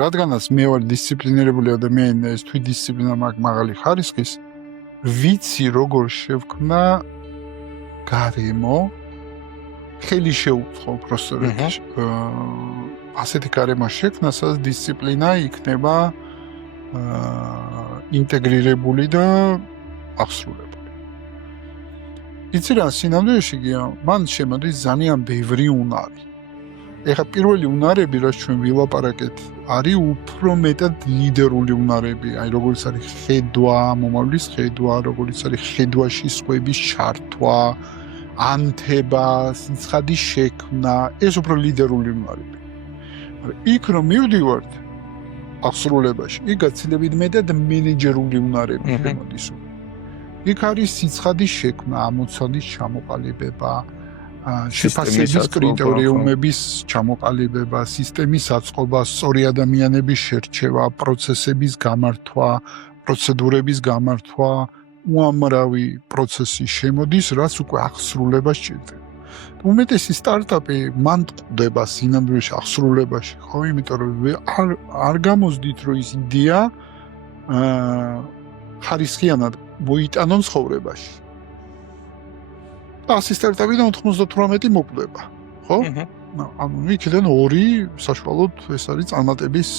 რადგანაც მე ვარ დისციპლინირებული ადამიანი, ეს თვითდისციპლინა მაღალი ხარისხის, ვიცი როგორ შევქმნა გარემო, ხელი შეუწყო უბრალოდ ასეთი გარემო შექმნა, სადაც დისციპლინა იქნება ინტეგრირებული და აღსრულებული. იცი რა, სინამდვილეში მან შემოდის ძალიან ბევრი უნარი. ეხლა პირველი უნარები, რაც ჩვენ ვილაპარაკეთ, არის უფრო მეტად ლიდერული უნარები, აი როგორც არის ხედვა, მომავლის ხედვა, როგორც არის ხედვაში სხვების ჩართვა, ანთება, სიცხადის შექმნა, ეს უფრო ლიდერული უნარები. იქ რომ მივდივართ აღსრულებაში, იქ გაცილებით მეტად მენეჯერული უნარები შემოდის. იქ არის სიცხადის შექმნა, ამოცანის ჩამოყალიბება, შეფასების კრიტერიუმების ჩამოყალიბება, სისტემის აწყობა, სწორი ადამიანების შერჩევა, პროცესების გამართვა, პროცედურების გამართვა, უამრავი პროცესი შემოდის, რაც უკვე აღსრულებას ჭირდება. უმეტესი სტარტაპი მან ტყდება სინამდვილეში აღსრულებაში, ხო, იმიტომ რომ არ გამოსდით, რომ ის იდეა ხარისხიანად მოიტანონ ცხოვრებაში. ასი სტარტაპიდან 98 მოკვდება, ხო? ანუ იქიდან 2 საშუალოდ ეს არის წარმატების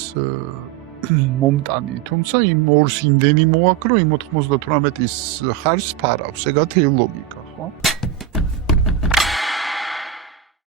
მომტანი, თუმცა იმ 2-ს იმდენი მოაქვს, რომ იმ 98-ის ხარჯს ფარავს, ეგეთი ლოგიკა, ხო?